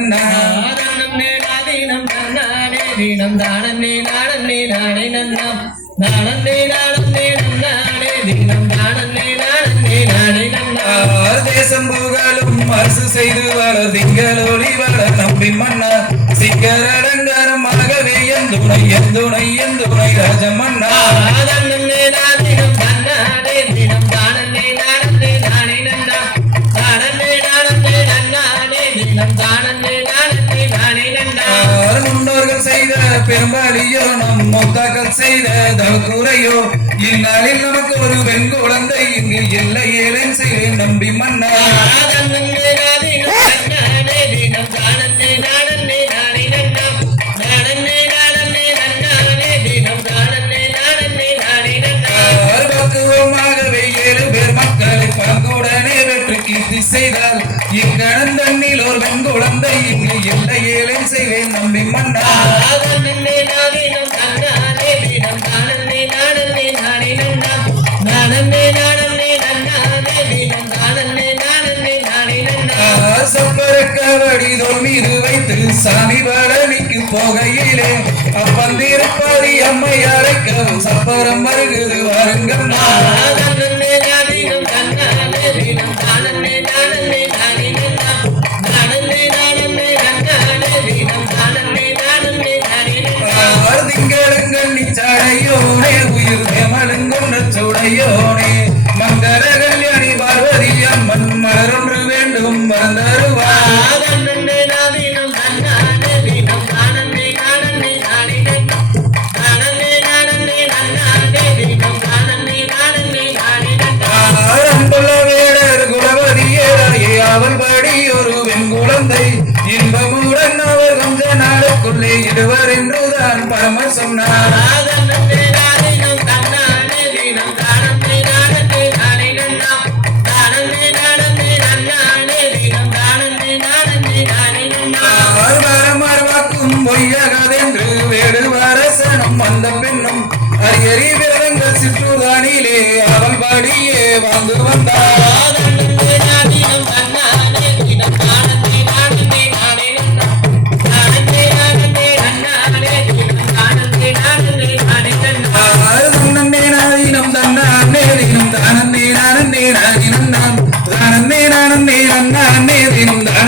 நன்னா தீனம் தானே நாடனே நாடே நன்னம் நாடனே நாடனே நன்னாடே தீனம் தானே நாடனே நாடே நன்னார் தேசம் புகழும் அரசு செய்து வளர் திங்களோடி வளர் நம்பி மன்னா சிங்கரடங்கரமாகவே எந்துணை எந்துணை எந்துணை ராஜமன்னா தன்னே நாடினம் தன்னாடே தீனம் தானே நாடனே நாடே நன்னம் நாடனே நாடனே நன்னாடே தீனம் தானே நாடனே நாடே நன்னார் முன்னோர்கள் செய்த பெரும்பாலியோ நம் மூத்தாக்கள் செய்த தவக்குறையோ இந்நாளில் நமக்கு ஒரு பெண் குழந்தை இங்கு இல்லை ஏழன் செய்வேன் நம்பி மன்னா பக்குவமாகவே 7 பேர் மக்களை பங்குடனே வெற்றி கீர்த்தி செய்தால் இக்கணம் தண்ணில் ஒரு பெண் குழந்தை இங்கு இல்லை ஏழன் செய்வேன் நம்பி மன்னா சப்பரக்கவடி தோல் மீது வைத்து சாமி பழனிக்கு போகையிலே அப்பந்திருப்பாரி அம்மை அழைக்கவும் சப்பரம் வருகுது வாருங்கம்மா திங்களங்கள் நிச்சாடையோனே உயிர் தேமலுங்குன்ற சுடையோனே மங்கள கல்யாணி பார்வதி அம்மன் மலரொன்று வேண்டும் மறந்தருவார் அவள் படி ஒரு பெண் குழந்தை இன்பமுடன் அவர் கொஞ்ச நாளுக்குள்ளே இடுவர் என்றுதான் பரம சொன்னார் பொய்யகதென்று வேடுவரசனும் அந்த பெண்ணும் அரியறி விரங்கள் சிற்றுதானிலே அவள் படியே வாழ்ந்து வந்தார்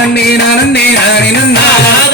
தானே நானே நானே நானே